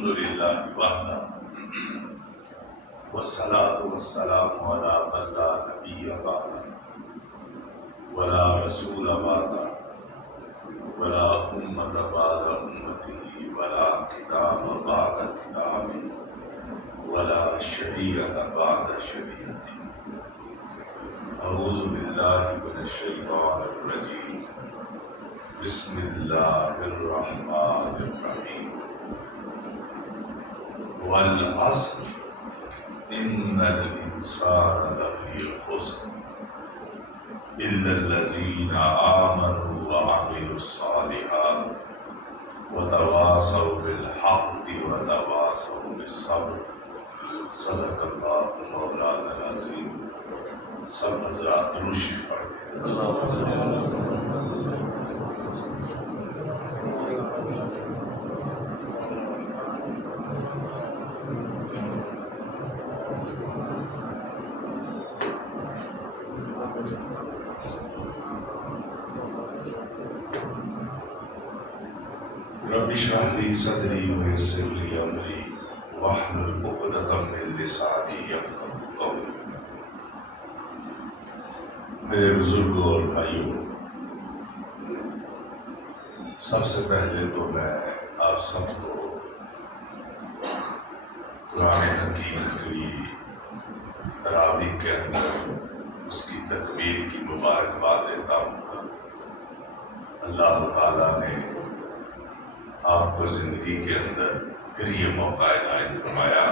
الحمد للہ وحدہ والصلاة والسلام علی من لا نبی بعدہ ولا رسول بعدہ ولا امت بعد امتہ ولا کتاب بعد کتابہ ولا شریعت بعد شریعتہ. اعوذ باللہ من الشیطان الرجیم. بسم اللہ الرحمن الرحیم. والعصر ان الانسان لفی خسر الا الذین آمنوا وعملوا الصالحات وتواصوا بالحق وتواصوا بالصبر. صدق اللہ مولانا العظیم. سب حضرات درود شریف پڑھتے ہیں. رب اشرح لي صدري ويسر لي امري واحلل عقدة من لساني يفقهوا قولي. میرے بزرگوں اور بھائیوں، سب سے پہلے تو میں آپ سب کو قرآن حکیم کی تراویح کے اندر اس کی تکمیل کی مبارکباد دیتا ہوں. اللہ تعالیٰ نے آپ کو زندگی کے اندر پھر یہ موقع عنایت فرمایا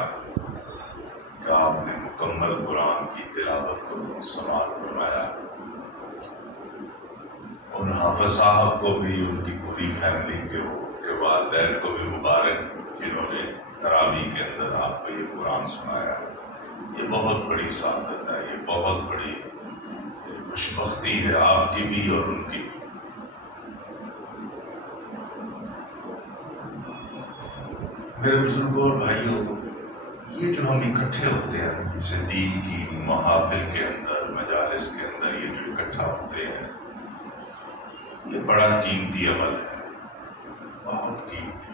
کہ آپ نے مکمل قرآن کی تلاوت کو سماعت فرمایا. ان حافظ صاحب کو بھی، ان کی پوری فیملی کے والدین کو بھی مبارک جنہوں نے تراویح کے اندر آپ کو یہ قرآن سنایا. یہ بہت بڑی سعادت ہے، یہ بہت بڑی خوش بختی ہے آپ کی بھی اور ان کی بھی. میرے بزرگوں اور بھائیوں، یہ جو ہم اکٹھے ہوتے ہیں اسے دین کی محافل کے اندر، مجالس کے اندر یہ جو اکٹھا ہوتے ہیں، یہ بڑا قیمتی عمل ہے، بہت قیمتی.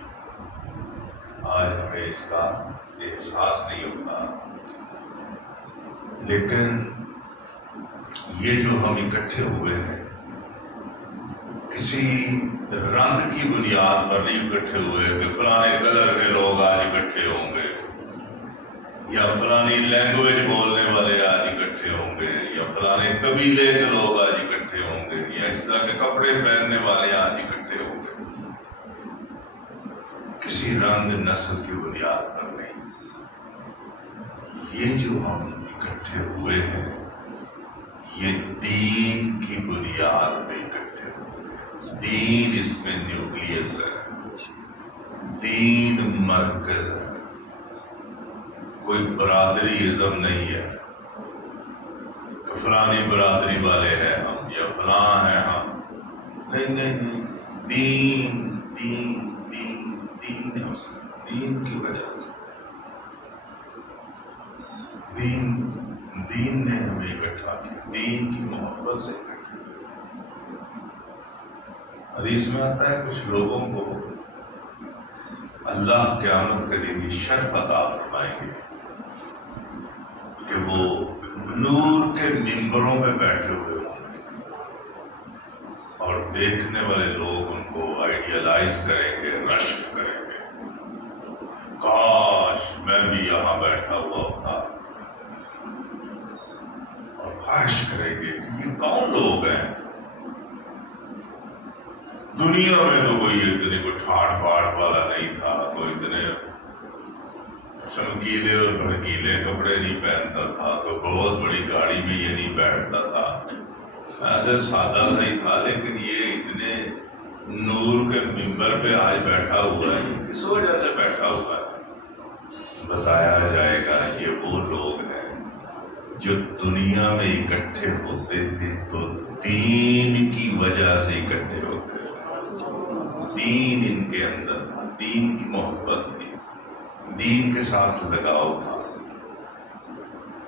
آج ہمیں اس کا احساس نہیں ہوتا، لیکن یہ جو ہم اکٹھے ہوئے ہیں کسی رنگ کی بنیاد پر نہیں اکٹھے ہوئے کہ فلانے کلر کے لوگ آج اکٹھے ہوں گے، یا فلانی لینگویج بولنے والے آج اکٹھے ہوں گے، یا فلانے قبیلے کے لوگ آج اکٹھے ہوں گے، یا اس طرح کے کپڑے پہننے والے آج اکٹھے ہوں گے. کسی رنگ نسل کی بنیاد پر نہیں. یہ جو ہم اکٹھے ہوئے ہیں یہ دین کی بنیاد پہ اکٹھے ہوئے. دین اس میں نیوکلیس ہے، دین مرکز ہے. کوئی برادری ازم نہیں ہے کہ فلانی برادری والے ہیں ہم یا فلاں ہیں ہم. نہیں نہیں نہیں، دین دین دین دین ہے. اس دین کی وجہ سے دین نے ہمیں اکٹھا کیا، دین کی محبت سے اکٹھا. حدیث میں آتا ہے کچھ لوگوں کو اللہ قیامت کے دن شرف عطا فرمائیں گے کہ وہ نور کے ممبروں پہ بیٹھے ہوئے ہوں گے اور دیکھنے والے لوگ ان کو آئیڈیلائز کریں گے، رشک کریں گے. کاش میں بھی یہاں بیٹھا ہوا ہوتا. اور خواہش کریں گے کہ یہ کون لوگ ہیں. دنیا میں تو کوئی اتنے کوئی ٹھاٹ باٹ والا نہیں تھا، کوئی اتنے چمکیلے اور بھڑکیلے کپڑے نہیں پہنتا تھا، کوئی بہت بڑی گاڑی میں یہ نہیں بیٹھتا تھا، ایسے سادہ صحیح تھا. لیکن یہ اتنے نور کے ممبر پہ آج بیٹھا ہوا ہے، کس وجہ سے بیٹھا ہوا ہے؟ بتایا جائے گا یہ وہ لوگ ہیں جو دنیا میں اکٹھے ہوتے تھے تو دین کی وجہ سے اکٹھے ہوتے تھے. دین ان کے اندر تھا، دین کی محبت تھی، دین کے ساتھ لگاؤ تھا.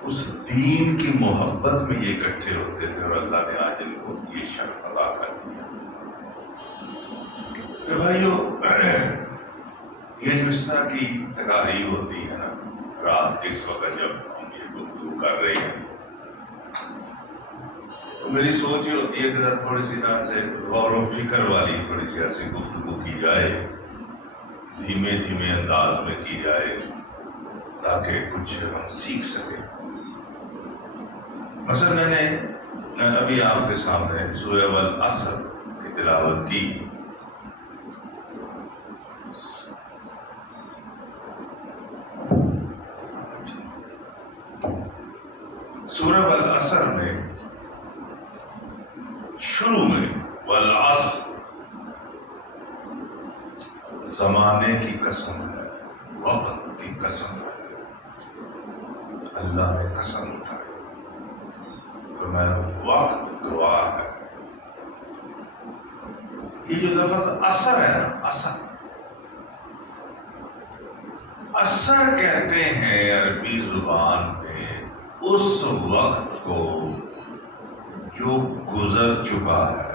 اس دین کی محبت میں یہ اکٹھے ہوتے تھے اور اللہ نے آج ان کو یہ شرف عطا کر دیا. بھائیو، یہ جو اس طرح کی تقاریب ہوتی ہے نا رات کے اس وقت جب ہم یہ گفتگو کر رہے ہیں، تو میری سوچ یہ ہوتی ہے کہ تھوڑی سی نا سے غور و فکر والی تھوڑی سی ایسی گفتگو کی جائے، دھیمے دھیمے انداز میں کی جائے تاکہ کچھ ہم سیکھ سکیں۔ مثلا میں نے ابھی آپ کے سامنے سورہ والعصر کی تلاوت کی۔ سورہ والعصر میں شروع میں والعصر زمانے کی قسم ہے، وقت کی قسم ہے، اللہ نے قسم اٹھائی تو میں وقت گواہ ہے۔ یہ جو لفظ اثر ہے نا، اثر کہتے ہیں عربی زبان میں اس وقت کو جو گزر چکا ہے۔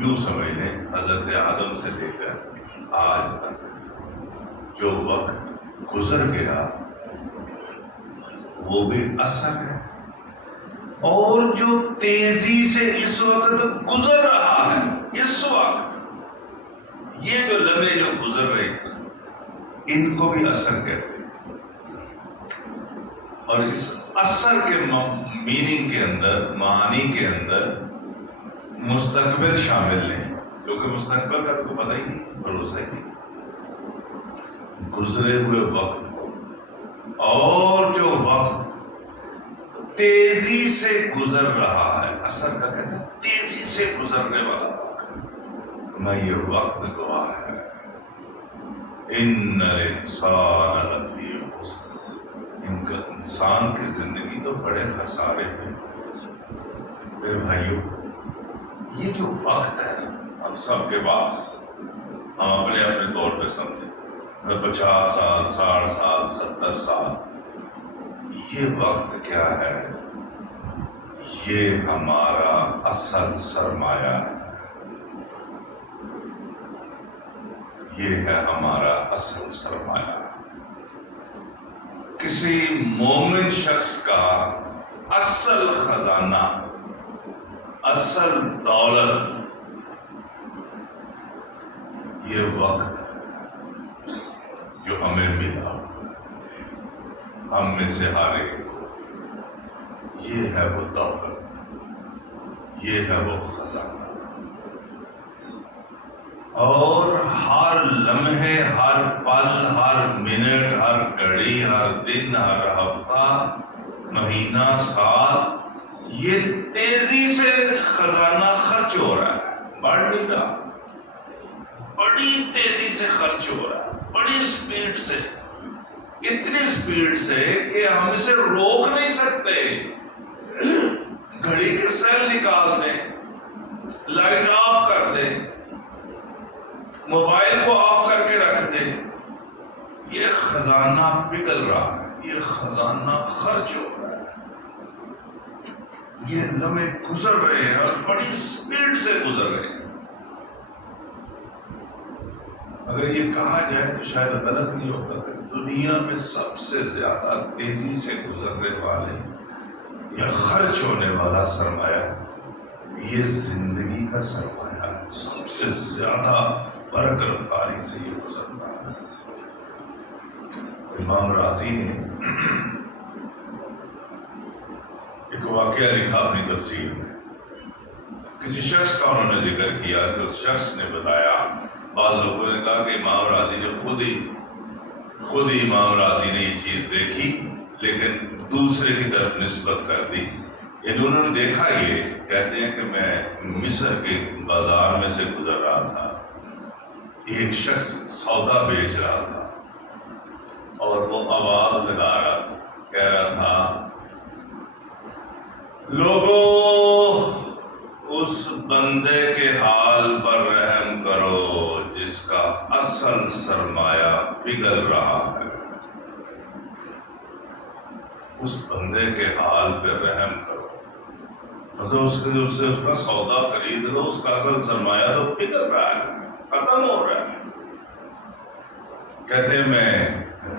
یوں سمجھ لیں حضرت آدم سے لے کر آج تک جو وقت گزر گیا وہ بھی اثر ہے، اور جو تیزی سے اس وقت گزر رہا ہے، اس وقت یہ جو لمحے جو گزر رہے ہیں ان کو بھی اثر کہتے ہیں۔ اور اس اثر کے میننگ کے اندر، معانی کے اندر مستقبل شامل نہیں، کیونکہ مستقبل کا تو پتہ ہی نہیں، بھروسہ ہی نہیں۔ گزرے ہوئے وقت کو اور جو وقت تیزی سے گزر رہا ہے، اثر کا کہتے ہیں تیزی سے گزرنے والا وقت، میں یہ وقت گواہ ہے۔ ان الانسان لفی خسر، انسان کی زندگی تو بڑے خسارے میں۔ میرے بھائیوں، یہ جو وقت ہے ہم سب کے پاس، ہم اپنے اپنے طور پہ سمجھیں 50 سال، 60 سال، 70 سال، یہ وقت کیا ہے؟ یہ ہمارا اصل سرمایہ ہے، یہ ہے ہمارا اصل سرمایہ۔ کسی مومن شخص کا اصل خزانہ، اصل دولت یہ وقت ہے جو ہمیں ملا، ہم میں سے ہر ایک کو۔ یہ ہے وہ دولت، یہ ہے وہ خزانہ، اور ہر لمحے، ہر پل، ہر منٹ، ہر گھڑی، ہر دن، ہر ہفتہ، مہینہ، سال، یہ تیزی سے خزانہ خرچ ہو رہا ہے، بڑھ نہیں رہا، بڑی تیزی سے خرچ ہو رہا ہے، بڑی سپیڈ سے، اتنی سپیڈ سے کہ ہم اسے روک نہیں سکتے۔ گھڑی کے سیل نکال دیں، لائٹ آف کر دیں، موبائل کو آف کر کے رکھ دیں، یہ خزانہ پگھل رہا ہے، یہ خزانہ خرچ ہو رہا ہے، یہ لمحے گزر رہے ہیں اور بڑی سپیڈ سے گزر رہے ہیں۔ اگر یہ کہا جائے تو شاید غلط نہیں ہوگا کہ دنیا میں سب سے زیادہ تیزی سے گزرنے والے یا خرچ ہونے والا سرمایہ یہ زندگی کا سرمایہ ہے، سب سے زیادہ برق رفتاری سے یہ گزرتا ہے۔ امام راضی نے ایک واقعہ لکھا اپنی تفسیر میں، کسی شخص کا انہوں نے ذکر کیا کہ اس شخص نے بتایا، بعض لوگوں نے کہا کہ امام راضی نے خود ہی امام راضی نے یہ چیز دیکھی لیکن دوسرے کی طرف نسبت کر دی، یعنی انہوں نے دیکھا، یہ کہتے ہیں کہ میں مصر کے بازار میں سے گزر رہا تھا، ایک شخص سودا بیچ رہا تھا اور وہ آواز لگا رہا تھا، کہہ رہا تھا، لوگوں اس بندے کے حال پر رحم کرو جس کا اصل سرمایہ پگھل رہا ہے، اس بندے کے حال پہ رحم کرو، اس سے اس کا سودا خرید لو، اس کا اصل سرمایہ تو پگھل رہا ہے۔ ختم ہو رہا ہے. کہتے ہیں میں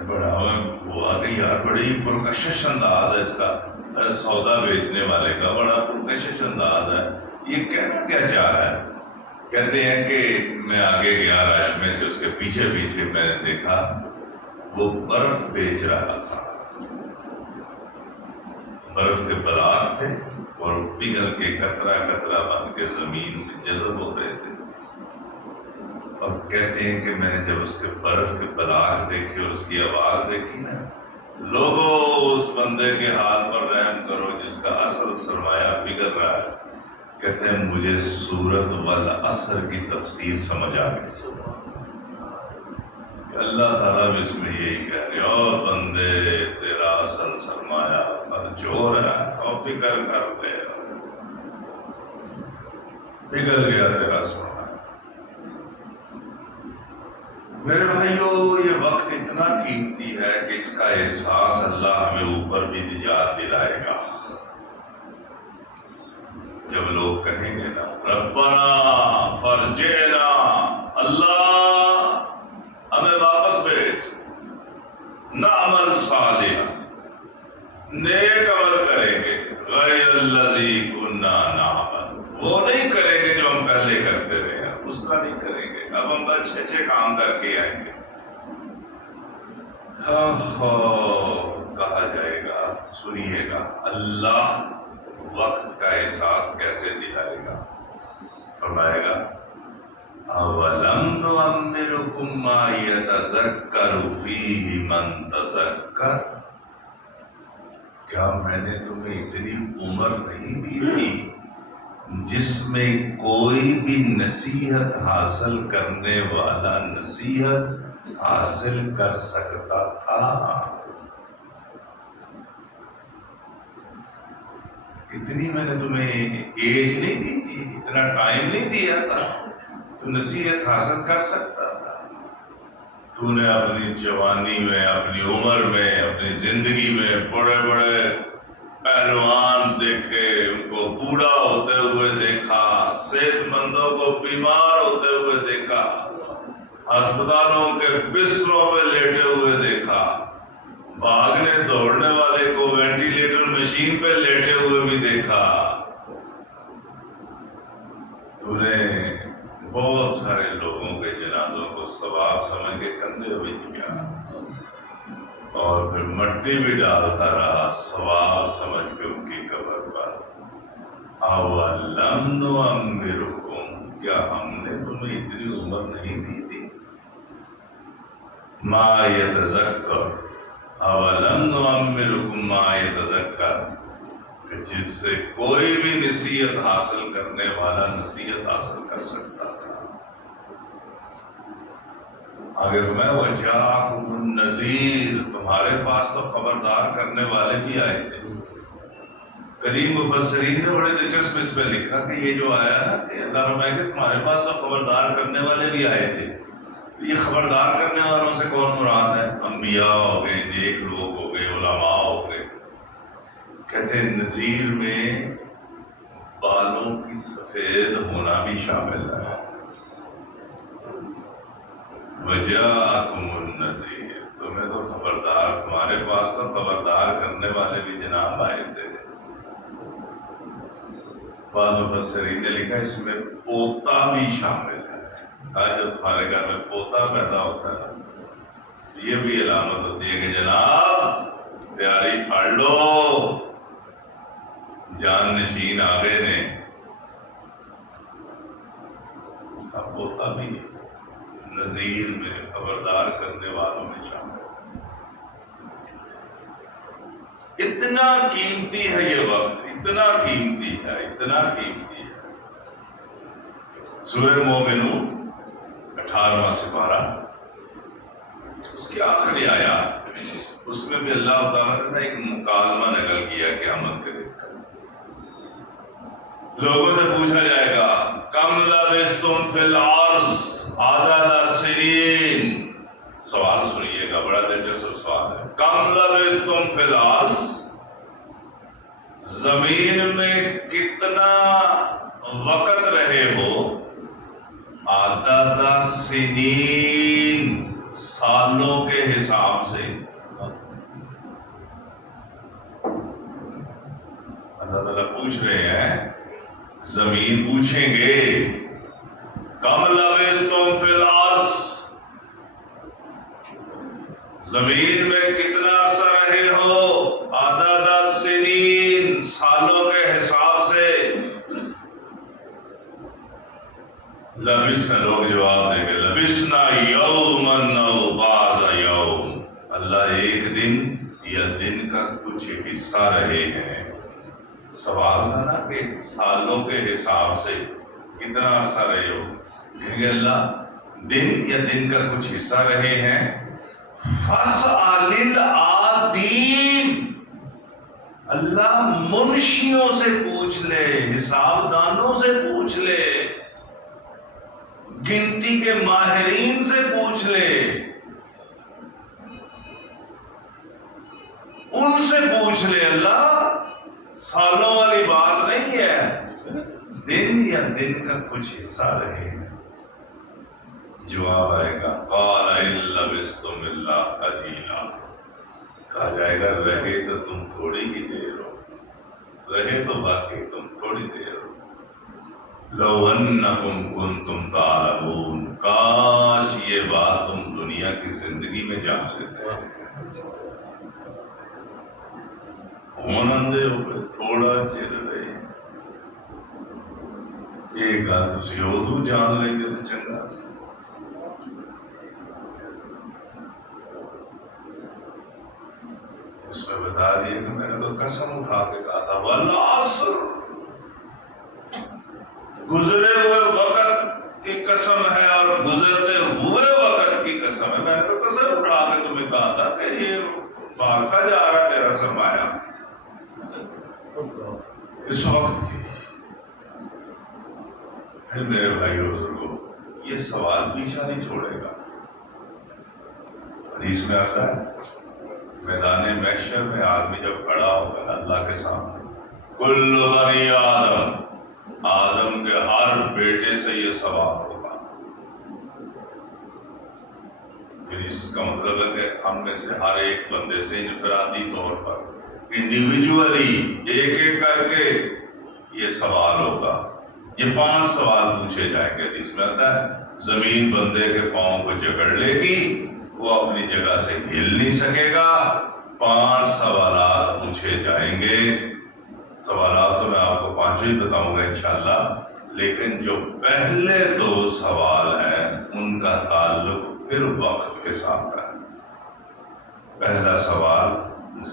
بڑا ہوا کہ یار بڑی پرکشش انداز ہے اس کا، سودا بیچنے والے کا بڑا پرکشش انداز ہے، یہ کہنا کیا چاہ رہا ہے؟ کہتے ہیں کہ میں آگے گیا رش میں سے، اس کے پیچھے پیچھے میں نے دیکھا وہ برف بیچ رہا تھا. برف کے بلاک تھے اور پگھل کے قطرہ قطرہ بن کے زمین میں جذب ہو رہے تھے. اور کہتے ہیں کہ میں نے جب اس کے برف کے بلاک دیکھے اور اس کی آواز دیکھی نا، لوگوں اس بندے کے ہاتھ پر رحم کرو جس کا اصل سرمایہ پگھل رہا ہے. کہتے ہیں مجھے سورت والعصر کی تفسیر سمجھ آ گئی. اللہ تعالیٰ بھی اس میں یہی کہہ رہے اور بندے تیرا اصل سرمایہ پر جو ہے اور فکر کر لے، پگھل گیا تیرا سرمایہ. میرے بھائیو، یہ وقت اتنا قیمتی ہے کہ اس کا احساس اللہ ہمیں اوپر بھی دلائے گا. جب لوگ کہیں گے نا ربنا فرجعنا، اللہ ہمیں واپس بھیج، نعمل صالحا، نیک عمل کریں گے، غیر الذی کنا نعمل، وہ نہیں کریں گے جو ہم پہلے کرتے رہے ہیں، اس طرح نہیں کریں گے، اب ہم اچھے اچھے کام کر کے آئیں گے. کہا جائے گا، سنیے گا اللہ وقت کا احساس کیسے دلائے گا. فرمائے گا اولم نعمرکم ما یتذکر فیہ من تذکر، کیا میں نے تمہیں اتنی عمر نہیں دی تھی جس میں کوئی بھی نصیحت حاصل کرنے والا نصیحت حاصل کر سکتا تھا؟ اتنی میں نے تمہیں ایج نہیں دی تھی، اتنا ٹائم نہیں دیا تھا، تو نصیحت حاصل کر سکتا تھا. تو نے اپنی جوانی میں، اپنی عمر میں، اپنی زندگی میں بڑے بڑے پہلوان دیکھے، ان کو بوڑھا ہوتے ہوئے دیکھا، صحت مندوں کو بیمار ہوتے ہوئے دیکھا، ہسپتالوں کے بستروں پہ لیٹے ہوئے دیکھا، بھاگنے دوڑنے والے کو وینٹیلیٹر مشین پہ لیٹے ہوئے بھی دیکھا. تو نے بہت سارے لوگوں کے جنازوں کو ثواب سمجھ کے کندھے بھی دیا اور پھر مٹی بھی ڈالتا رہا ثواب سمجھ کے ان کی قبر پر. اولم نعمرکم، کیا ہم نے تمہیں اتنی عمر نہیں دی تھی؟ ما یتذکر، اولم نعمرکم ما یتذکر، کہ جس سے کوئی بھی نصیحت حاصل کرنے والا نصیحت حاصل کر سکتا تھا. آگے میں وجاءکم النذیر، تمہارے پاس تو خبردار کرنے والے بھی آئے تھے. قدیم مفسرین نے بڑے دلچسپ اس پہ لکھا کہ یہ جو آیا نا کہ اللہ فرمائے کہ تمہارے پاس تو خبردار کرنے والے بھی آئے تھے. یہ خبردار کرنے والوں سے کون مراد ہے؟ انبیاء ہو گئے، نیک لوگ ہو گئے، علماء ہو گئے. کہتے ہیں نذیر میں بالوں کی سفید ہونا بھی شامل ہے. وجاءکم النذیر، تمہیں تو خبردار، تمہارے پاس تو خبردار کرنے والے بھی جناب آئے تھے. بعض مفسرین نے لکھا اس میں پوتا بھی شامل ہے. جب تمہارے گھر میں پوتا پیدا ہوتا ہے یہ بھی علامت ہوتی ہے کہ جناب تیاری پڑھ لو، جان نشین آگے نے. اب پوتا بھی نذیر میں، خبردار کرنے والوں میں شامل. اتنا قیمتی ہے یہ وقت، اتنا قیمتی ہے، اتنا قیمتی ہے. سورہ مومنون 18واں سپارہ، اس کی آخری آیات، اس میں بھی اللہ تعالیٰ نے ایک مکالمہ نقل کیا قیامت کے دن. لوگوں سے پوچھا جائے گا کم لبثتم فی الارض عدد سنین. سوال سنیے گا، بڑا دلچسپ سوال ہے. کم لبثتم فی الارض، زمین میں کتنا وقت رہے ہو؟ عدد سنین، سالوں کے حساب سے۔ اللہ تعالیٰ پوچھ رہے ہیں، زمین پوچھیں گے کم لبثتم فی الارض، زمین میں کتنا عرصہ رہے ہو؟ عدد سنین، سالوں کے حساب سے۔ لبثنا، لوگ جواب دیں گے لبثنا یومن او بعض یوم، اللہ ایک دن یا دن کا کچھ حصہ رہے ہیں۔ سوال تھا نا کہ سالوں کے حساب سے کتنا عرصہ رہے ہو؟ کہیں گے اللہ دن یا دن کا کچھ حصہ رہے ہیں۔ فاسأل العادین، اللہ منشیوں سے پوچھ لے، حساب دانوں سے پوچھ لے، گنتی کے ماہرین سے پوچھ لے، ان سے پوچھ لے۔ اللہ سالوں والی بات نہیں ہے، دن یا دن کا کچھ حصہ رہے ہیں۔ جواب آئے گا قال ان لبثتم الا قلیلا، کہا جائے گا رہے تو تم تھوڑی ہی دیر ہو، رہے تو باقی تم تھوڑی دیر ہو۔ لو انکم کنتم تعلمون، کاش یہ بات تم دنیا کی زندگی میں جان لیتے ہونے ہو تھوڑا چر رہے، ایک گل تسی ادو جان لیں گے تو چنگا سی۔ اس میں بتا دیے کہ میں نے تو قسم اٹھا کے کہا تھا والعصر، گزرے ہوئے وقت کی قسم ہے اور گزرتے ہوئے وقت کی قسم ہے۔ میں نے تو قسم اٹھا کے تمہیں کہا تھا کہ یہ بھاگتا جا رہا ہے تیرا سرمایہ اس وقت کی۔ پھر میرے بھائی بزرگوں، یہ سوال پیچھا نہیں چھوڑے گا۔ حدیث میں آتا ہے میدان محشر میں آدمی جب کھڑا ہوگا اللہ کے سامنے، کل بنی آدم، آدم کے ہر بیٹے سے یہ سوال ہوگا۔ یعنی اس کا مطلب ہے کہ ہم میں سے ہر ایک بندے سے انفرادی طور پر انڈیویجولی ایک ایک کر کے یہ سوال ہوگا۔ یہ 5 سوال پوچھے جائیں گے۔ اس میں آتا ہے زمین بندے کے پاؤں کو جکڑ لے گی، وہ اپنی جگہ سے ہل نہیں سکے گا۔ 5 سوالات پوچھے جائیں گے۔ سوالات تو میں آپ کو 5 ہی بتاؤں گا انشاءاللہ، لیکن جو پہلے 2 سوال ہیں ان کا تعلق پھر وقت کے ساتھ ہے۔ پہلا سوال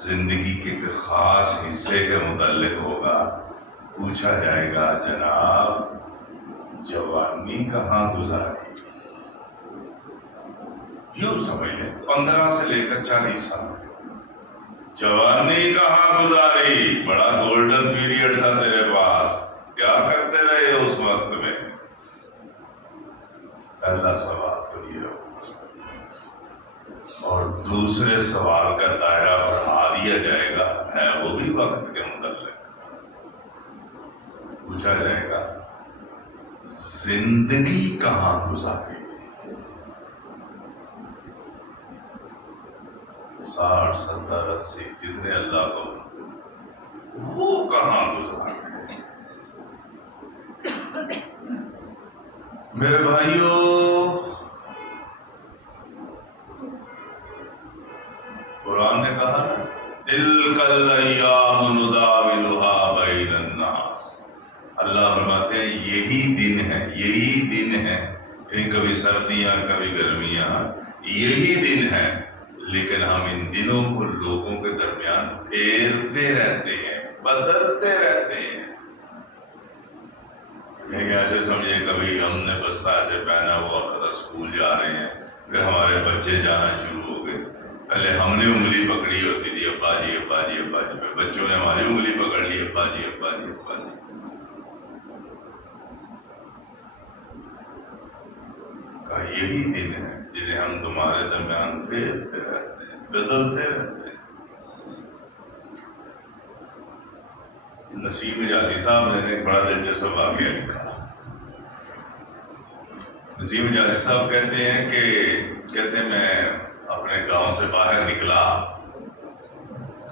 زندگی کے ایک خاص حصے کے متعلق ہوگا۔ پوچھا جائے گا جناب جوانی کہاں گزاری؟ یوں سمجھ لیں 15 سے لے کر 40 سال، جوانی کہاں گزاری؟ بڑا گولڈن پیریڈ تھا تیرے پاس، کیا کرتے رہے اس وقت میں؟ پہلا سوال تو یہ ہوگا۔ اور دوسرے سوال کا دائرہ بڑھا دیا جائے گا، ہے وہ بھی وقت کے متعلق۔ پوچھا جائے گا زندگی کہاں گزاری؟ 60 70 80 جتنے اللہ کو، وہ کہاں گزارے؟ میرے بھائیوں، قرآن نے کہا نا تلک الایام نداولها بین الناس، اللہ فرماتے ہیں یہی دن ہے، یہی دن ہے، یعنی کبھی سردیاں کبھی گرمیاں، یہی دن ہے، لیکن ہم ان دنوں کو لوگوں کے درمیان پھیرتے رہتے ہیں، بدلتے رہتے ہیں۔ کہیں ایسے سمجھے کبھی ہم نے بستہ ایسے پہنا ہوا تھا، اسکول جا رہے ہیں، پھر ہمارے بچے جانا شروع ہو گئے۔ پہلے ہم نے انگلی پکڑی ہوتی تھی، ابا جی ابا جی ابا جی، پھر بچوں نے ہماری انگلی پکڑ لی، ابا جی ابا جی ابا جی۔ کہا یہی دن ہے جنہیں ہم تمہارے درمیان پھیرتے رہتے ہیں، بدلتے رہتے ہیں۔ نسیم جاتی صاحب نے ایک بڑا دلچسپ واقعہ لکھا۔ نسیم حجازی صاحب کہتے ہیں میں اپنے گاؤں سے باہر نکلا،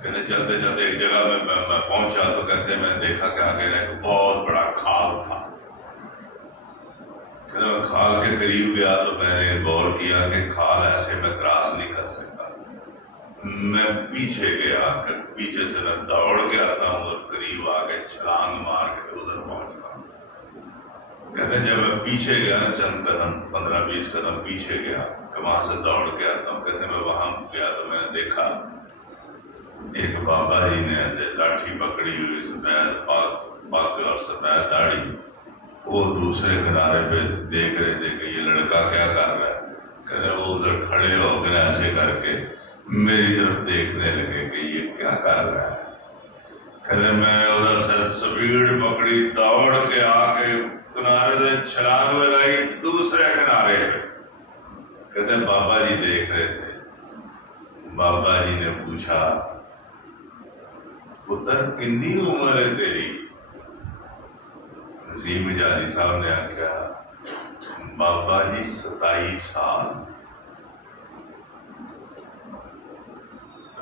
کہتے چلتے چلتے ایک جگہ میں پہنچا تو کہتے میں دیکھا کہ آگے ایک بہت بڑا کھال تھا۔ کہتے میں کھال کے قریب گیا تو میں نے غور کیا کہ کھال ایسے میں کراس نہیں کر سکتا، میں پیچھے گیا، پیچھے سے میں دوڑ کے آتا ہوں اور قریب آ کے چھلانگ مار کے ادھر پہنچتا ہوں۔ کہتے ہیں جب میں پیچھے گیا نا چند قدم 15-20 قدم پیچھے گیا کہ وہاں سے دوڑ کے آتا ہوں، کہتے ہیں میں وہاں گیا تو میں نے دیکھا ایک بابا جی نے ایسے لاٹھی پکڑی ہوئی، سفید پگ اور سفید داڑھی، وہ دوسرے کنارے پہ دیکھ رہے تھے کہ یہ لڑکا کیا کر رہا ہے۔ کہتے وہ ادھر کھڑے ہو گئے ایسے کر کے میری طرف دیکھنے لگے کہ یہ کیا کر رہا ہے۔ کہتے میں ادھر سے سپیڈ پکڑی، دوڑ کے آ کے کنارے سے چھلانگ لگائی دوسرے کنارے پہ۔ کہتے بابا جی دیکھ رہے تھے۔ بابا جی نے پوچھا پتر کنی عمر ہے تیری؟ نسیم حجازی صاحب نے آخیا بابا جی 27 سال۔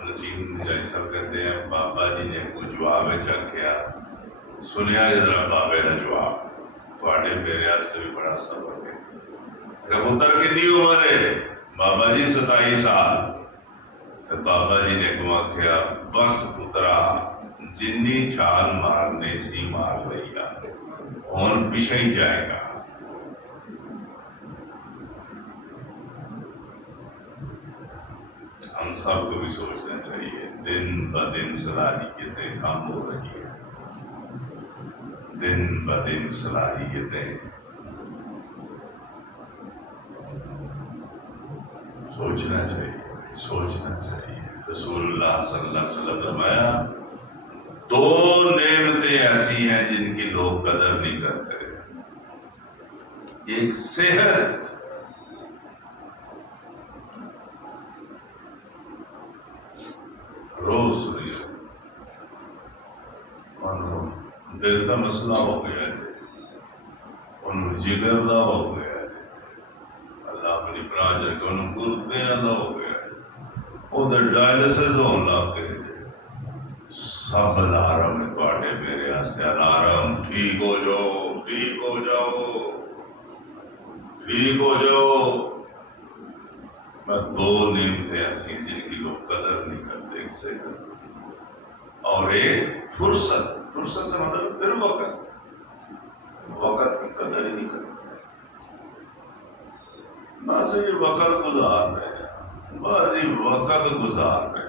نسیم حجازی صاحب کہتے ہیں بابا جی نے کو جواب آخیا سنیا ذرا بابے کا جواب، تھوڑے میرے واسطے بھی بڑا سبق ہے۔ کہ پتر کنی عمر ہے؟ بابا جی 27 سال۔ تو بابا جی نے کو آخیا بس پترا جنی چھال مارنے سی مار رہی گا، اور پیچھے ہی جائے گا۔ ہم سب کو بھی سوچنا چاہیے، دن بدن صلاحیتیں کم ہو رہی ہیں، دن بدن صلاحیتیں سوچنا چاہیے، سوچنا چاہیے۔ رسول اللہ صلی اللہ علیہ وسلم نے فرمایا 2 نعمتیں ایسی ہیں جن کی لوگ قدر نہیں کرتے، ایک صحت روز سنی، دل کا مسئلہ ہو گیا ہے، ان جگر دا ہو گیا ہے، اللہ اپنی پراجر کے ان گردیاں دا ہو گیا ہے، ادھر ڈائلسس ہونے لگ گئے، سب الارم ہے تواڈے میرے واسطے، الارم ٹھیک ہو جاؤ، ٹھیک ہو جاؤ، ٹھیک ہو جاؤ۔ میں 2 نعمتیں ایسی ہیں جن کی لوگ قدر نہیں کرتے، ایک صحت اور ایک فرصت۔ فرصت سے مطلب پھر وقت کی قدر ہی نہیں کرتے، بس یہ وقت گزار رہے ہیں، بس یہ وقت گزار رہے ہیں۔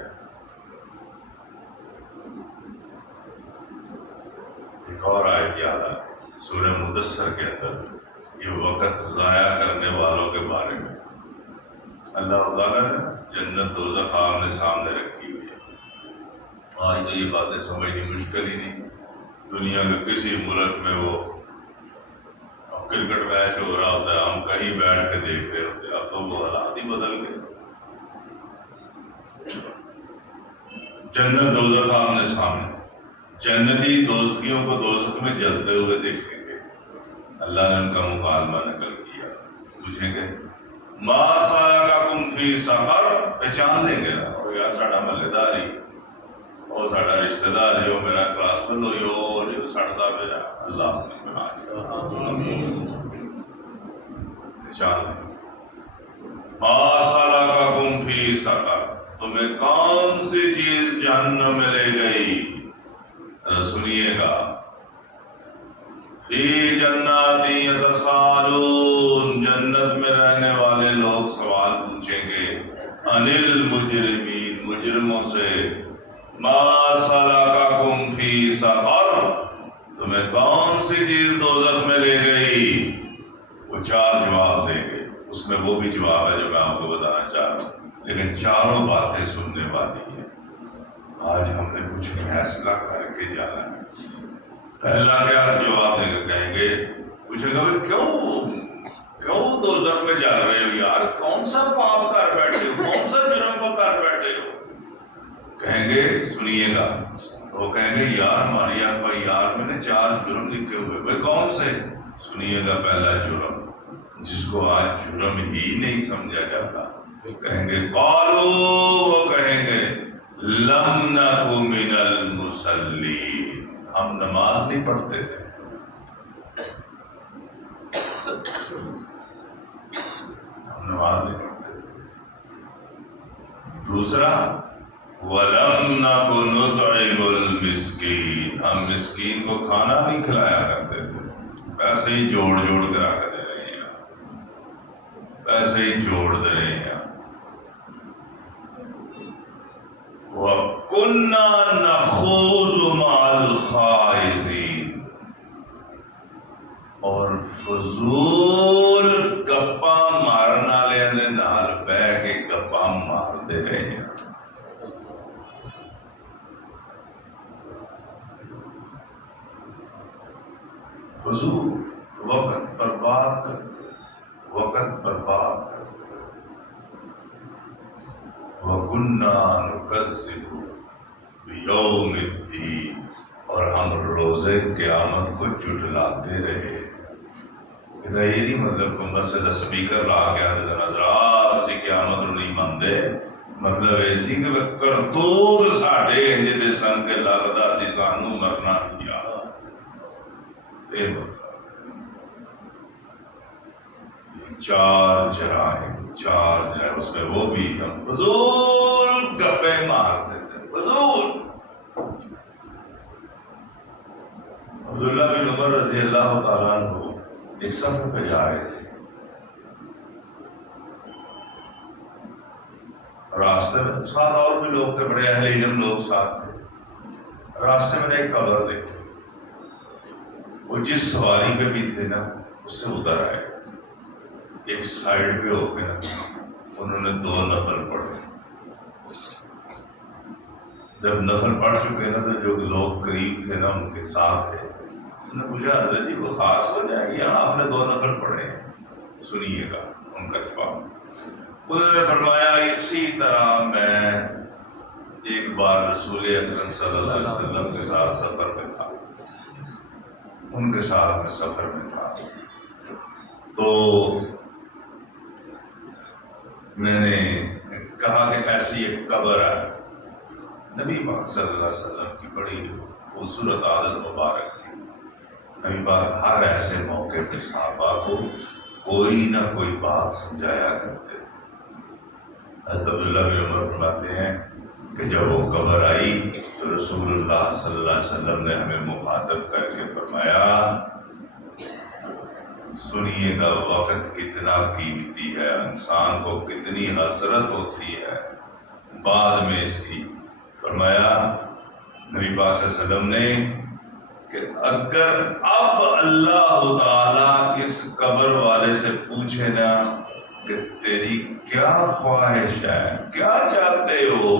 ایک اور آیت یاد آ گئی سورہ مدثر کے اندر، یہ وقت ضائع کرنے والوں کے بارے میں اللہ تعالیٰ نے جنت دوزخ آمنے سامنے رکھی ہوئی ہے۔ آج تو یہ باتیں سمجھنی مشکل ہی نہیں۔ دنیا کے کسی ملک میں وہ کرکٹ میچ ہو رہا ہوتا ہے، ہم کہیں بیٹھ کے دیکھ رہے ہوتے ہیں، اب تو وہ حالات ہی بدل گئے۔ جنت دوزخ آمنے سامنے، جنتی دوزخیوں کو دوزخ میں جلتے ہوئے دیکھیں گے، اللہ نے ان کا مکالمہ نقل کیا، پوچھیں گے ما سلککم فی سقر، پہچان لیں گے نا، اور یار ساڈا محلے دار ہی، اور ساڈا رشتہ دار جو میرا کلاس فیل ہوئی اور جو سڑتا میرا، اللہ اپنی بنا پہچان لیں۔ ما سلککم فی سقر، تمہیں کون سی چیز جہنم میں لے گئی؟ سنیے گا فی جنات یتساءلون، جنت میں رہنے والے لوگ سوال پوچھیں گے عن المجرمین، مجرموں سے، ما سلککم فی سقر، تمہیں کون سی چیز دوزخ میں لے گئی؟ وہ 4 جواب دیں گے، اس میں وہ بھی جواب ہے جو میں آپ کو بتانا چاہ رہا ہوں، لیکن چاروں باتیں سننے والی ہیں۔ آج ہم نے کچھ فیصلہ کر کے جانا ہے۔ پہلا کیا جواب دیں گے؟ کہیں گے، پوچھیں گے کیوں دوزخ میں جا رہے ہو یار، کون سا پاپ کر بیٹھے ہو، کون سا جرم کو کر بیٹھے ہو؟ کہیں گے سنیے گا، وہ کہیں گے یار ہماری FIR میں نے 4 جرم لکھے ہوئے، وہ کون سے؟ سنیے گا، پہلا جرم جس کو آج جرم ہی نہیں سمجھا جاتا. کہیں گے قالوا، وہ کہیں گے لم نک من المصلین، ہم نماز نہیں پڑھتے تھے. ہم نماز نہیں پڑھتے تھے. دوسرا وَلَمْ نَكُ نُطْعِمُ الْمِسْكِينَ، ہم مسکین کو کھانا نہیں کھلایا کرتے تھے. پیسے ہی جوڑ جوڑ کر آ کے دے رہے ہیں، پیسے ہی جوڑ دے رہے ہیں. وَكُنَّا نَخُوضُ مَعَ الْخَائِضِينَ، اور فضول گپا مارن والے دے نال بہ کے گپا مارتے رہے ہیں. فضول وقت برباد کرتے، وقت برباد کرتے. وَكُنَّا نُكَذِّبُ بِيَوْمِ الدِّينِ، اور ہم روزے قیامت کو جھٹلاتے رہے. یہ نہیں مطلب کہ مسجد سپیکر لا کے آدھے حضرات اسی قیامت نو نہیں مانتے. مطلب یہ سی کہ کرتوت ساڈے انج دے سن کے لگدا سی سانوں مرنا نہیں آ. یہ مطلب چار جرائم اس میں وہ بھی ہم فضول گپے مارتے تھے. فضول. عبداللہ بن عمر رضی اللہ تعالیٰ عنہ ایک سفر پہ جا رہے تھے. راستے میں ساتھ اور بھی لوگ تھے، بڑے اہل علم لوگ ساتھ تھے. راستے میں نے ایک قبر دیکھی. وہ جس سواری پہ بھی تھے نا اس سے اتر آئے. ایک سائڈ پہ ہو کے نا انہوں نے 2 نفل پڑھے. جب نفل پڑھ چکے نا تو جو لوگ قریب تھے نا ان کے ساتھ تھے، انہوں نے پوچھا حضرت جی وہ خاص ہو جائے گی؟ یہاں آپ نے 2 نفل پڑھے ہیں. سنیے گا ان کا جواب. انہوں نے فرمایا اسی طرح میں ایک بار رسول اکرم صلی اللہ علیہ وسلم کے ساتھ سفر میں تھا. ان کے ساتھ میں سفر میں تھا تو میں نے کہا کہ ایسی ایک قبر ہے. نبی پاک صلی اللہ علیہ وسلم کی بڑی خوبصورت عادت مبارک تھی. نبی پاک ہر ایسے موقع پہ صحابہ کو کوئی نہ کوئی بات سمجھایا کرتے. حضرت عبداللہ بن عمر فرماتے ہیں کہ جب وہ قبر آئی تو رسول اللہ صلی اللہ علیہ وسلم نے ہمیں مخاطب کر کے فرمایا سنیے گا وقت کتنا قیمتی ہے، انسان کو کتنی حسرت ہوتی ہے بعد میں اس کی. فرمایا نبی پاک صلی اللہ علیہ وسلم نے کہ اگر اب اللہ تعالیٰ اس قبر والے سے پوچھے نا کہ تیری کیا خواہش ہے، کیا چاہتے ہو،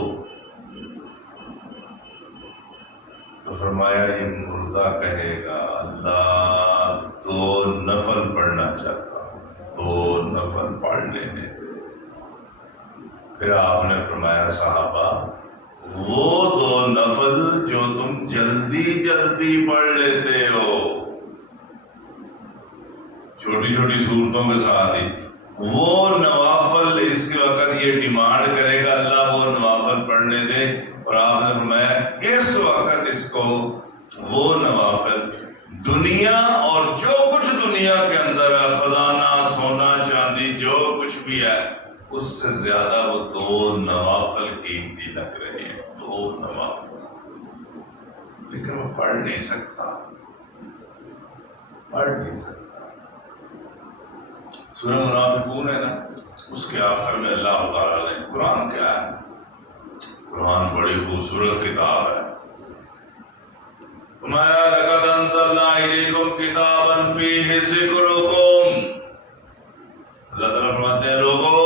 تو فرمایا یہ مردہ کہے گا اللہ 2 نفل پڑھنا چاہتا ہوں، 2 نفل پڑھ لینے. پھر آپ نے فرمایا صحابہ وہ 2 نفل جو تم جلدی جلدی پڑھ لیتے ہو، چھوٹی چھوٹی صورتوں کے ساتھ ہی، وہ نوافل اس کے وقت یہ ڈیمانڈ کرے گا اللہ وہ نوافل پڑھنے دے. اور آپ نے فرمایا اس وقت اس کو وہ نوافل دنیا اور جو کچھ دنیا کے اندر ہے، خزانہ سونا چاندی جو کچھ بھی ہے، اس سے زیادہ وہ 2 نوافل قیمتی لگ رہے ہیں. 2 نوافل. لیکن وہ پڑھ نہیں سکتا. سورہ منافقون ہے نا، اس کے آخر میں اللہ تعالیٰ نے قرآن کیا ہے؟ قرآن بڑی خوبصورت کتاب ہے. فرمایا لقد انزلنا الیکم کتابا فیہ ذکرکم. اللہ تعالیٰ فرماتے ہیں لوگوں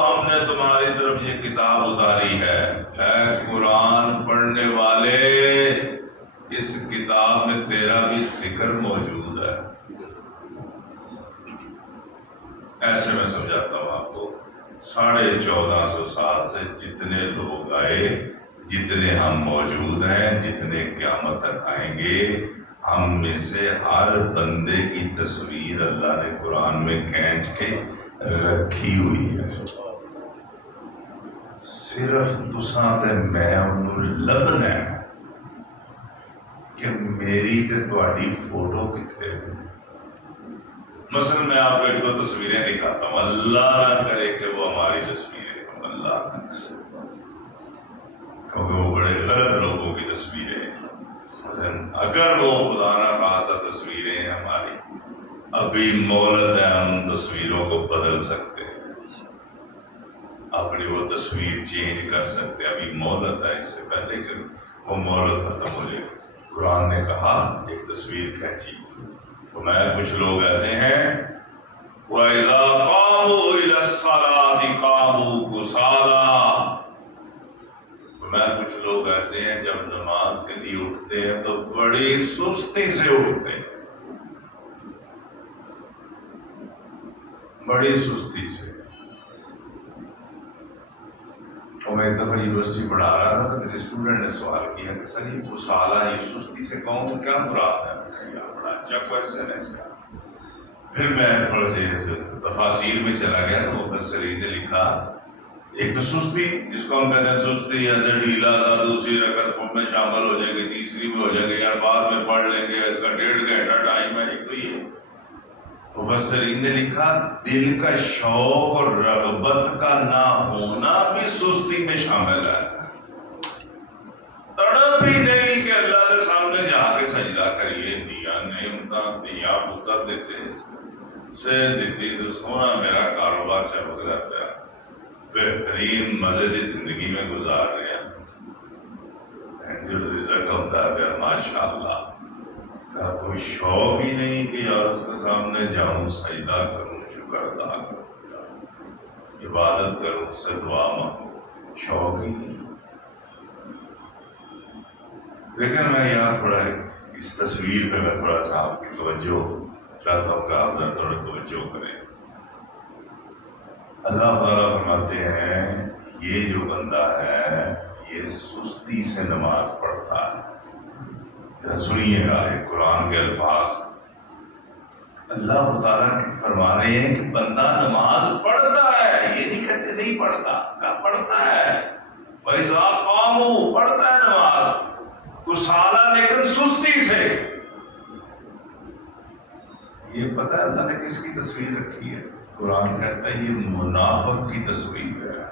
ہم نے تمہاری طرف یہ کتاب اتاری ہے. اے قرآن پڑھنے والے اس کتاب میں تیرا بھی ذکر موجود ہے. ایسے میں سمجھاتا ہوں آپ کو. 1450 سال سے جتنے لوگ آئے، جتنے ہم موجود ہیں، جتنے قیامت تک آئیں گے، ہم میں سے ہر بندے کی تصویر اللہ نے قرآن میں کھینچ کے رکھی ہوئی ہے. صرف تساں تے میں انہوں لبنا ہے کہ میری تے تہاڈی فوٹو کتنے ہے. مثلا میں آپ کو ایک دو تصویریں دکھاتا ہوں، اللہ نہ کرے کہ وہ ہماری تصویریں ہوں، اللہ نہ کرے، کیونکہ وہ بڑے غلط لوگوں کی تصویریں ہیں. اگر وہ خدا نہ خواستہ تصویریں ہیں ہماری، ابھی مہلت ہے، ہم تصویروں کو بدل سکتے ہیں، اپنی وہ تصویر چینج کر سکتے ہیں. ابھی مہلت ہے، اس سے پہلے کہ وہ مہلت ختم ہو جائے. قرآن نے کہا ایک تصویر کھینچی تو میں کچھ لوگ ایسے ہیں وَإِذَا قَامُوا إِلَى الصَّلَاةِ قَامُوا كُسَالَىٰ، میں کچھ لوگ ایسے ہیں جب نماز کے لیے اٹھتے ہیں تو بڑی سستی سے اٹھتے ہیں، بڑی سستی سے. اور میں ایک دفعہ یونیورسٹی پڑھا رہا تھا تو کسی اسٹوڈنٹ نے سوال کیا کہ سر یہ کسالہ، یہ سستی سے قوم کیا مراد ہے؟ بڑا اچھا کوشچن ہے اس کا. پھر میں تھوڑا سا تفاصیر میں چلا گیا تو مفسرین نے لکھا ایک تو سستی، جس کو ہم کہتے ہیں سستی، ایسے ڈھیلا سا، دوسری رکعت میں شامل ہو جائے گی، تیسری میں ہو جائے گی، یار بعد میں پڑھ لیں گے، اس کا 1.5 گھنٹہ ٹائم ہے. ایک تو یہ مفسرین نے لکھا دل کا شوق اور رغبت کا نہ ہونا بھی سستی میں شامل ہے. تڑپ ہی نہیں کہ اللہ کے سامنے جا کے سجدہ کریے، دیا نعمتاں دیا پتر دیتے سے دیتی سے سونا میرا کاروبار چمک جاتا ہے، بہترین مزے دی زندگی میں گزار رہے ہیں، جو رزق ہوتا ہے پھر ماشاء اللہ کا کوئی شوق ہی نہیں کہ یار اس کے سامنے جاؤں، سجدہ کروں، شکر ادا کروں، عبادت کروں، اس سے دعا مانگوں، شوق ہی نہیں. لیکن میں یہاں تھوڑا اس تصویر پہ میں تھوڑا سا آپ کی توجہ چاہتا ہوں کہ آپ ذرا تھوڑا توجہ کریں. اللہ تعالیٰ فرماتے ہیں یہ جو بندہ ہے یہ سستی سے نماز پڑھتا ہے. ذرا سنیے گا یہ قرآن کے الفاظ. اللہ تعالیٰ فرما رہے ہیں کہ بندہ نماز پڑھتا ہے، یہ نہیں کہتے نہیں پڑھتا، کیا پڑھتا ہے. وَإِذَا قَامُوا، پڑھتا ہے نماز، کسالہ لیکن سستی سے. یہ پتہ ہے اللہ نے کس کی تصویر رکھی ہے؟ قرآن کہتا ہے یہ منافق کی تصویر ہے.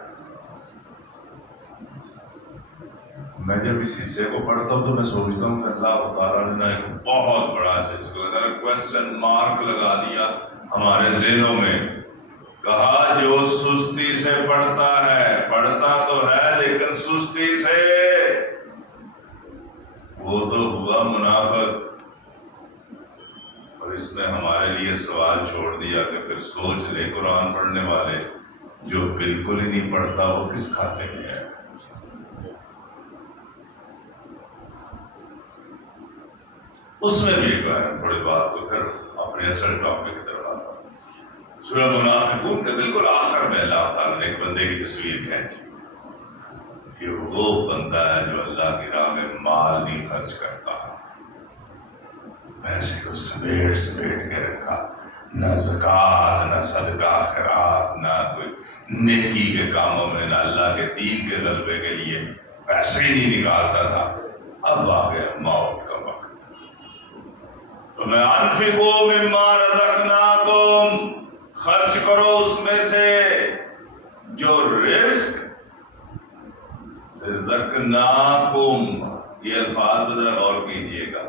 میں جب اس حصے کو پڑھتا ہوں تو میں سوچتا ہوں کہ اللہ تعالیٰ نے ایک بہت بڑا اس کو کویسچن مارک لگا دیا ہمارے ذہنوں میں. کہا جو سستی سے پڑھتا ہے، پڑھتا تو ہے لیکن سستی سے، وہ تو ہوا منافق. اور اس نے ہمارے لیے سوال چھوڑ دیا کہ پھر سوچ لے قرآن پڑھنے والے جو بالکل ہی نہیں پڑھتا وہ کس کھاتے میں ہے. اس میں بھی ایک تھوڑی بات تو پھر اپنے اصل ٹاپک کی طرف آتا ہوں. سورہ منافقون کے بالکل آخر میں اللہ تعالیٰ نے ایک بندے کی تصویر کھینچی کہ وہ بندہ ہے جو اللہ کی راہ میں مال نہیں خرچ کرتا، پیسے کو سمیٹ کے رکھا، نہ زکوٰۃ، نہ صدقہ خیرات، نہ کوئی نیکی کے کاموں میں، نہ اللہ کے دین کے غلبے کے لیے پیسے ہی نہیں نکالتا تھا. اب آ گیا موت کا وقت تو میں انفقوا مما رزقناکم، خرچ کرو اس میں سے جو رزقناکم، یہ الفاظ ذرا غور کیجئے گا،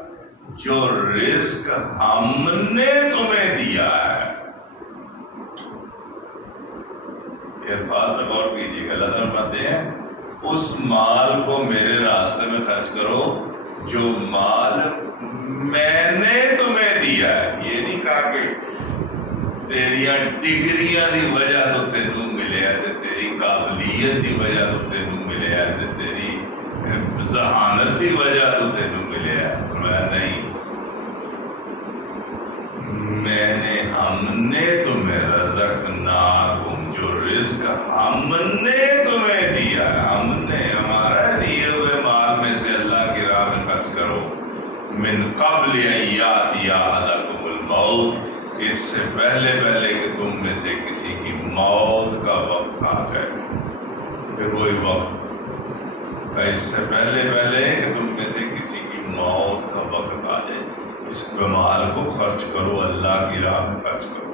جو رزق ہم نے تمہیں دیا ہے. یہ الفاظ میں غور کیجئے گا. اللہ تعالیٰ فرماتے ہیں اس مال کو میرے راستے میں خرچ کرو جو مال میں نے تمہیں دیا ہے. یہ نہیں کہا کہ تیریاں ڈگریاں دی وجہ تو تینوں ملے ہے، تیری قابلیت دی وجہ تو تینوں ملے ہے، تیری ذہانت دی وجہ تو تینوں ملے ہے. میں نہیں، میں نے، ہم نے تمہیں رزقناکم، جو رزق ہم نے تمہیں دیا ہے، ہم نے، ہمارا دیے ہوئے مال میں سے اللہ کی راہ میں خرچ کرو. من قبل ان یاتی احدکم الموت، اس سے پہلے کہ تم میں سے کسی کی موت کا وقت آ جائے. پھر وہی وقت، اس سے پہلے کہ تم میں سے کسی کی موت کا وقت آ جائے، اس مال کو خرچ کرو، اللہ کی راہ میں خرچ کرو.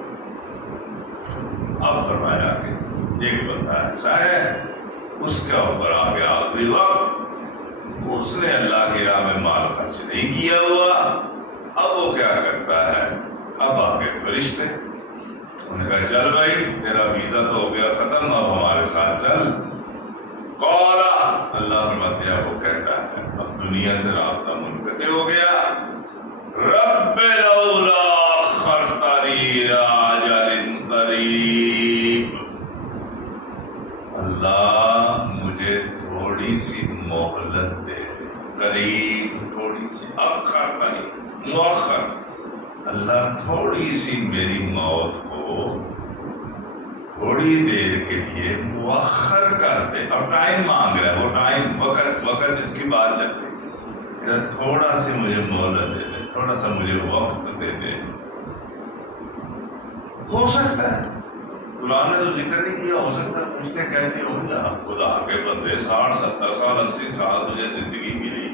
اب فرمایا کہ ایک بندہ ایسا ہے اس کے اوپر آ گیا آخری وقت، اس نے اللہ کی راہ میں مال خرچ نہیں کیا ہوا. اب وہ کیا کرتا ہے؟ اب آگے فرشتے انہوں نے کہا چل بھائی تیرا ویزا تو ہو گیا ختم، اب ہمارے ساتھ چل. قولا، اللہ فرماتے ہیں وہ کہتا ہے اب دنیا سے رابطہ منقطع ہو گیا. رب لولا اخرتنی الی اجل قریب، اللہ مجھے تھوڑی سی مہلت دے. قریب تھوڑی سی، اخرتنی مؤخر، اللہ تھوڑی سی میری موت کو تھوڑی دیر کے لیے مؤخر کر دے. اور ٹائم مانگ رہا ہے، وہ ٹائم وقت جس کی بات چل رہی ہے، تھوڑا سی مجھے مہلت دے دے، تھوڑا سا مجھے وقت دے دے. ہو سکتا ہے قرآن نے تو ذکر نہیں کیا، ہو سکتا ہے فرشتے کہتے ہوں گے خدا کے بندے 60 70 سال 80 سال تجھے زندگی ملی،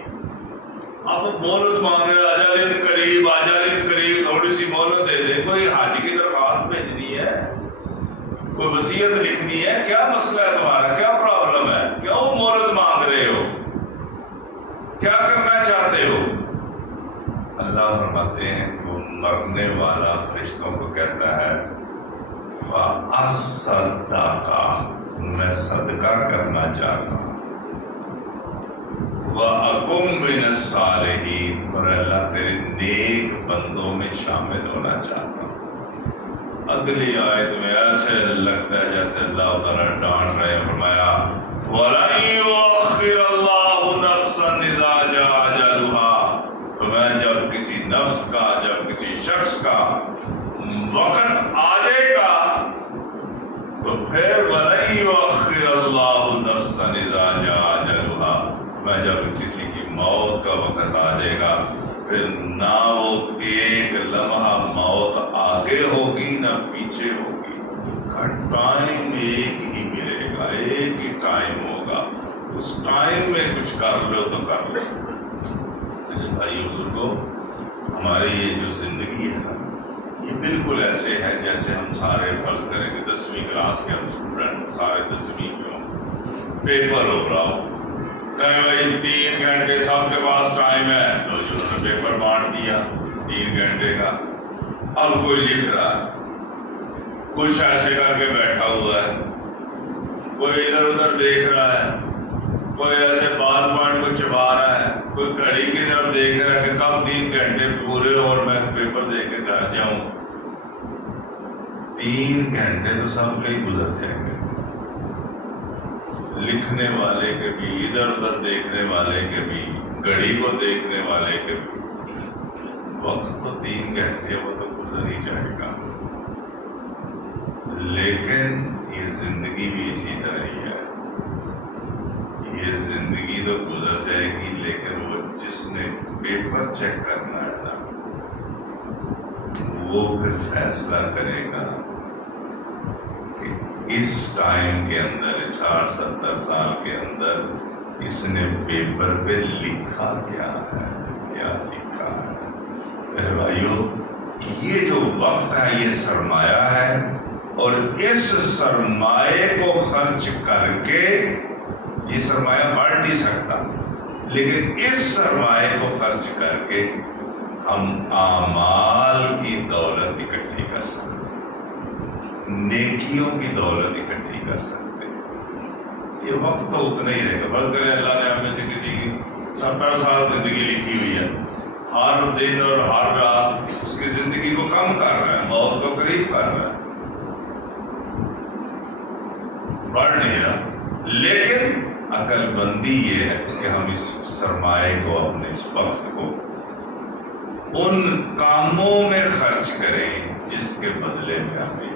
اب مہلت مانگ رہے، اجل قریب تھوڑی سی مہلت دے دے. کوئی حج کی درخواست بھیجنی ہے، کوئی وصیت لکھنی ہے، کیا مسئلہ ہے تمہارا، کیا پرابلم ہے، کیوں مہلت مانگ رہے ہو، کیا کرنا چاہتے ہو؟ اللہ فرماتے ہیں وہ مرنے والا فرشتوں کو کہتا ہے فَأَصَّدَّقَ، میں صدقہ کرنا چاہتا ہوں، وَأَكُن مِّنَ الصَّالِحِينَ، اور اللہ تیرے نیک بندوں میں شامل ہونا چاہتا ہوں. اگلی آیت میں ایسے لگتا ہے جیسے اللہ تعالیٰ ڈانٹ رہے ہیں. فرمایا وَلَن يُؤَخِّرَ اللَّهُ نَفْسًا إِذَا جَاءَ أَجَلُهَا، تو میں جب کسی نفس کا، جب کسی شخص کا وقت آ جائے گا تو پھر وَلَن يُؤَخِّرَ اللَّهُ نَفْسًا إِذَا جَاءَ أَجَلُهَا، میں جب کسی کی موت کا وقت آ جائے گا پھر نہ وہ ایک لمحہ موت آگے ہوگی نہ پیچھے ہوگی. ٹائم ایک ہی ملے گا، ایک ہی ٹائم ہوگا، اس ٹائم میں کچھ کر لو تو کر لو. میرے بھائی بزرگوں، ہماری یہ جو زندگی ہے نا، یہ بالکل ایسے ہے جیسے ہم سارے فرض کریں کہ 10ویں کلاس کے ہم اسٹوڈنٹ سارے 10ویں کے ہوں، پیپر ہو رہا ہو، کہیں بھائی 3 گھنٹے سب کے پاس ٹائم ہے، تو انہوں نے پیپر بانٹ دیا 3 گھنٹے کا. اب کوئی لکھ رہا ہے، کچھ ایسے کر کے بیٹھا ہوا ہے، کوئی ادھر ادھر دیکھ رہا ہے، کوئی ایسے بال پوائنٹ کو چبا رہا ہے، کوئی گھڑی کی طرف دیکھ رہا ہے کہ کب 3 گھنٹے پورے اور میں پیپر دے کے گھر جاؤں. 3 گھنٹے تو سب کے ہی گزر جائیں گے، لکھنے والے کے بھی، ادھر ادھر دیکھنے والے کے بھی، گھڑی کو دیکھنے والے کے بھی. وقت تو 3 گھنٹے وہ تو گزر ہی جائے گا. لیکن یہ زندگی بھی اسی طرح ہی ہے، یہ زندگی تو گزر جائے گی، لیکن وہ جس نے پیپر چیک کرنا ہے نا، وہ پھر فیصلہ کرے گا کہ اس ٹائم کے اندر، 60 70 سال کے اندر اس نے پیپر پہ لکھا کیا ہے، کیا لکھا ہے. میرے بھائیوں، یہ جو وقت ہے یہ سرمایہ ہے، اور اس سرمایے کو خرچ کر کے، یہ سرمایہ بڑھ نہیں سکتا، لیکن اس سرمایے کو خرچ کر کے ہم اعمال کی دولت اکٹھی کر سکتے ہیں، نیکیوں کی دولت اکٹھی کر سکتے ہیں. یہ وقت تو اتنا ہی رہے گا. فرض کریں اللہ نے ہم میں سے کسی کی 70 سال زندگی لکھی ہوئی ہے، ہر دن اور ہر رات اس کی زندگی کو کم کر رہا ہے، موت کو قریب کر رہا ہے، بڑھ نہیں رہا. لیکن عقل بندی یہ ہے کہ ہم اس سرمایہ کو، اپنے اس وقت کو ان کاموں میں خرچ کریں جس کے بدلے میں ہمیں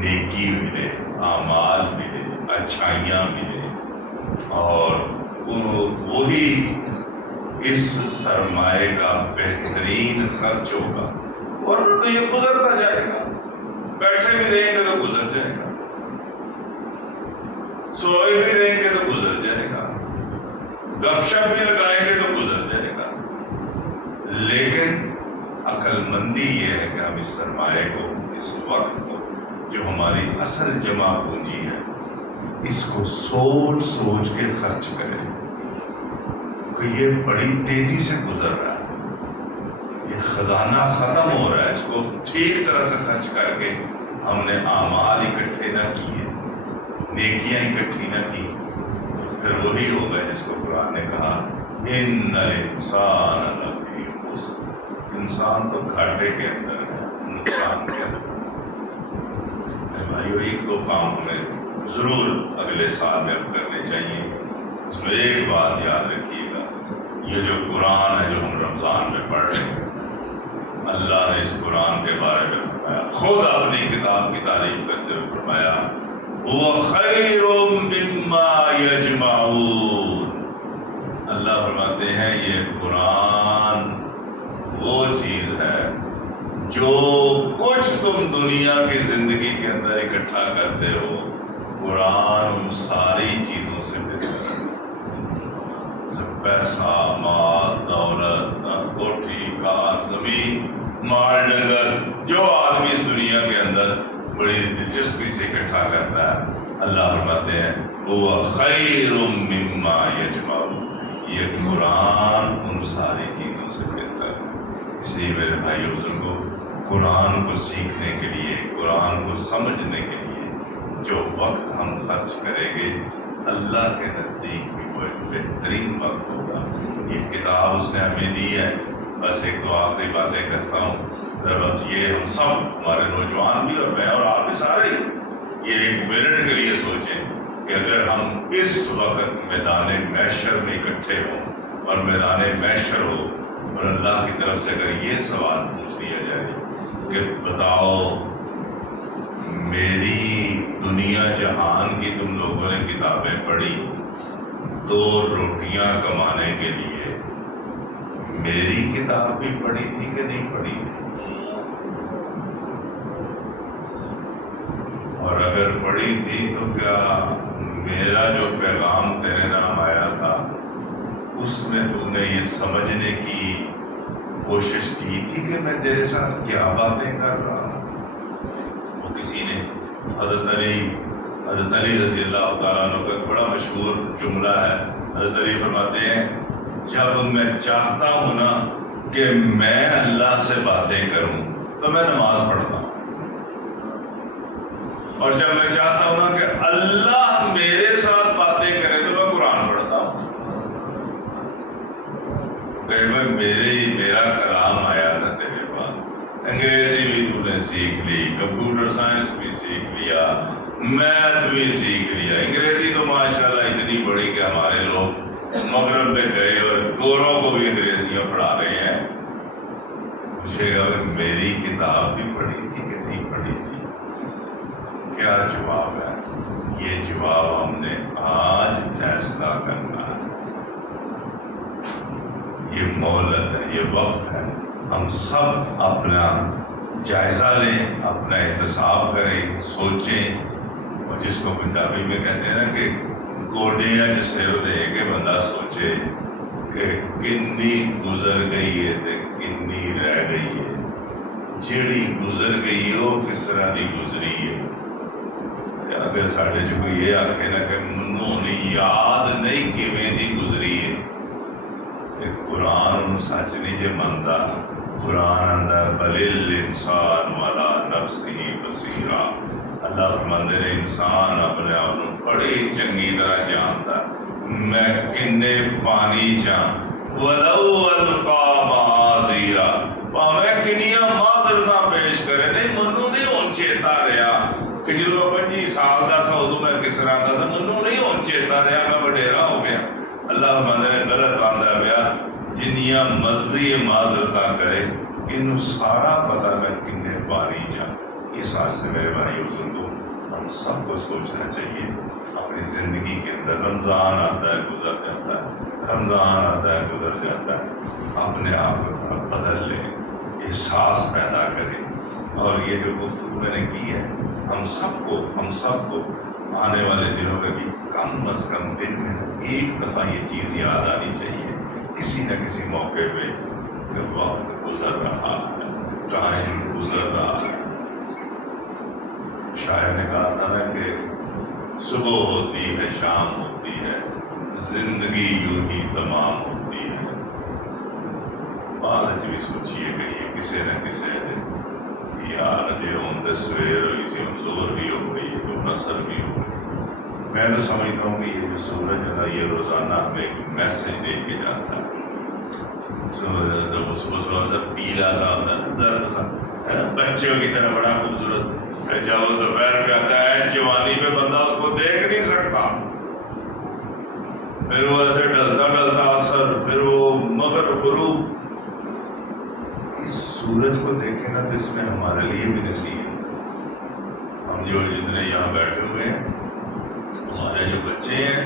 نیکی ملے، اعمال ملے، اچھائیاں ملے، اور وہی اس سرمایہ کا بہترین خرچ ہوگا، ورنہ تو یہ گزرتا جائے گا، بیٹھے بھی رہیں گے تو گزر جائے گا، سوئے بھی رہیں گے تو گزر جائے گا، گپ شپ بھی لگائیں گے تو گزر جائے گا۔ لیکن عقل مندی یہ ہے کہ ہم اس سرمایہ کو، اس وقت کو جو ہماری اصل جمع پونجی ہے، اس کو سوچ سوچ کے خرچ کریں کہ یہ بڑی تیزی سے گزر رہا ہے، یہ خزانہ ختم ہو رہا ہے، اس کو ٹھیک طرح سے خرچ کر کے ہم نے اعمال اکٹھے نہ کیے، نیکیاں اکٹھی نہ کی، پھر وہی ہوگا جس کو قرآن نے کہا ان الانسان لفی خسر، انسان تو گھاٹے کے اندر ہے، نقصان کے اندر۔ میرے بھائیو، ایک دو کام ہمیں ضرور اگلے سال میں اب کرنے چاہیے۔ اس میں ایک بات یاد رکھیے گا، یہ جو قرآن ہے جو ہم رمضان میں پڑھ رہے ہیں، اللہ نے اس قرآن کے بارے میں فرمایا، خود اپنی کتاب کی تعریف کرتے ہوئے فرمایا وہ خیر مما یجمعون۔ اللہ فرماتے ہیں یہ قرآن وہ چیز ہے جو کچھ تم دنیا کی زندگی کے اندر اکٹھا کرتے ہو، قرآن ان ساری چیزوں سے بہتر ہے۔ پیسہ، مال، دولت، کوٹھی، کار، زمین، مال ڈنگر، جو آدمی اس دنیا کے اندر بڑی دلچسپی سے اکٹھا کرتا ہے، اللہ فرماتے ہیں وہ خیر مما یجمعون، یہ قرآن ان ساری چیزوں سے بہتر ہے۔ اس لیے میرے بھائی بزرگوں، قرآن کو سیکھنے کے لیے، قرآن کو سمجھنے کے لیے جو وقت ہم خرچ کریں گے، اللہ کے نزدیک بھی وہ ایک بہترین وقت ہوگا۔ یہ کتاب اس نے ہمیں دی ہے۔ بس ایک دو آخری باتیں کرتا ہوں، بس یہ ہم سب، ہمارے نوجوان بھی اور میں اور آپ بھی سارے، یہ ایک منٹ کے لیے سوچیں کہ اگر ہم اس وقت میدان محشر میں اکٹھے ہوں اور میدان محشر ہو اور اللہ کی طرف سے اگر یہ سوال پوچھ لیا جائے کہ بتاؤ میری دنیا جہان کی تم لوگوں نے کتابیں پڑھی، دو روٹیاں کمانے کے لیے، میری کتاب بھی پڑھی تھی کہ نہیں پڑھی تھی؟ اور اگر پڑھی تھی تو کیا میرا جو پیغام تیرے نام آیا تھا اس میں تو نے یہ سمجھنے کی کوشش کی تھی کہ میں تیرے ساتھ کیا باتیں کر رہا ہوں؟ وہ کسی نے حضرت علی رضی اللہ تعالیٰ عنہ کا ایک بڑا مشہور جملہ ہے، حضرت علی فرماتے ہیں جب میں چاہتا ہوں نا کہ میں اللہ سے باتیں کروں تو میں نماز پڑھتا ہوں، اور جب میں چاہتا ہوں نا کہ اللہ میرے ساتھ باتیں کرے تو میں قرآن پڑھتا ہوں۔ کہ میرا کلام آیا تھا تیرے پاس، انگریزی بھی تو نے سیکھ لی، کمپیوٹر سائنس بھی سیکھ لیا، میتھ بھی سیکھ لیا، انگریزی تو ماشاءاللہ اتنی بڑی کہ ہمارے لوگ مغرب میں گئے اور گوروں کو بھی انگریزیاں پڑھا رہے ہیں۔ پوچھے گا میری کتاب بھی پڑھی تھی کہ نہیں پڑھی تھی؟ کیا جواب ہے؟ یہ جواب ہم نے آج فیصلہ کرنا ہے۔ یہ مہلت ہے، یہ وقت ہے، ہم سب اپنا جائزہ لیں، اپنا احتساب کریں، سوچیں، اور جس کو پنجابی میں کہتے ہیں نا کہ گوڈیاں سر دے کے بندہ سوچے کہ کنی گزر گئی ہے تے کنی رہ گئی ہے، جیڑی گزر گئی ہے وہ کس طرح دی گزری ہے۔ اگر ساڑھے جو کوئی یہ آکھے نا کہ منوں نہیں یاد نہیں کیویں دی گزری ہے، قرآن سچ نہیں جے مندا۔ قرآن اندر بلل انسان والا نفسی بصیرہ، اللہ فرماندے نے انسان اپنے آپ کو بڑی چنگی طرح جانتا، میں کنے پانی چاہ ولو القا معاذیرا، میں کنیاں معذرتاں پیش کرے، نہیں منوں نہیں ہن چیتا رہا کہ جدو 25 سال دا سا ادو میں کس طرح دا سا، منوں نہیں ہن چیتا رہا، میں وڈیرا ہو گیا۔ اللہ فرماندے نے غلط آندا پیا، جنیاں مرضی معذرتاں کرے، انہوں سارا پتہ میں کنے پانی چاہ۔ اس واسطے میرے بھائی بزرگوں، ہم سب کو سوچنا چاہیے، اپنے اپنی زندگی کے اندر رمضان آتا ہے گزر جاتا ہے، رمضان آتا ہے گزر جاتا ہے، اپنے آپ کو تھوڑا بدل لیں، احساس پیدا کریں. اور یہ جو گفتگو میں نے کی ہے، ہم سب کو آنے والے دنوں میں بھی کم از کم دن میں ایک دفعہ یہ چیز یاد آنی چاہیے، کسی نہ کسی موقع پہ کہ وقت گزر رہا ہے، ٹائم گزر رہا ہے. شاعر نے کہا تھا نا کہ صبح ہوتی ہے شام ہوتی ہے، زندگی یوں ہی تمام ہوتی ہے. بعد بھی سوچیے کہ یہ کسی نہ کسی یار جی ہوں سویر ہوئی سی ہوں زور بھی ہو گئی ہے تو نثر بھی ہو گئی. میں تو سمجھتا ہوں کہ یہ جو سورج ہے نا یہ روزانہ ہمیں ایک میسج دے کے جاتا ہے. جب صبح پیلا سا ہوتا ہے، زرد سا بچوں کی طرح بڑا خوبصورت، جب وہ دوپہر کہتا ہے جوانی پہ بندہ اس کو دیکھ نہیں سکتا، پھر وہ ایسے ڈلتا اثر، پھر وہ مگر غروب. اس سورج کو دیکھیں نا تو اس میں ہمارے لیے بھی نصیب ہے. ہم جو جتنے یہاں بیٹھے ہوئے ہیں، ہمارے جو بچے ہیں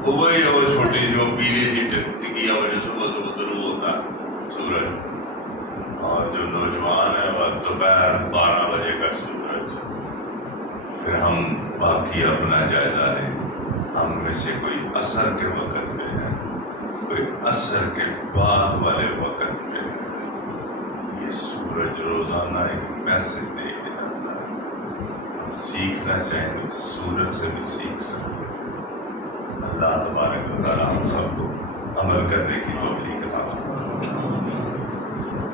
وہ وہی ہے، وہ چھوٹی سی وہ پیلی سی ٹکیا ہوئی جو صبح طلوع ہوتا ہے سورج، اور جو نوجوان ہے وہ دوپہر 12 بجے کا سورج. پھر ہم باقی اپنا جائزہ لیں، ہم میں سے کوئی اثر کے وقت میں ہے، کوئی اثر کے بعد والے وقت میں ہے. یہ سورج روزانہ ایک میسج دے کے جاتا ہے. ہم سیکھنا چاہیں تو سورج سے بھی سیکھ سکتے ہیں. اللہ تبارک و تعالیٰ ہم سب کو عمل کرنے کی توفیق عطا فرمائے.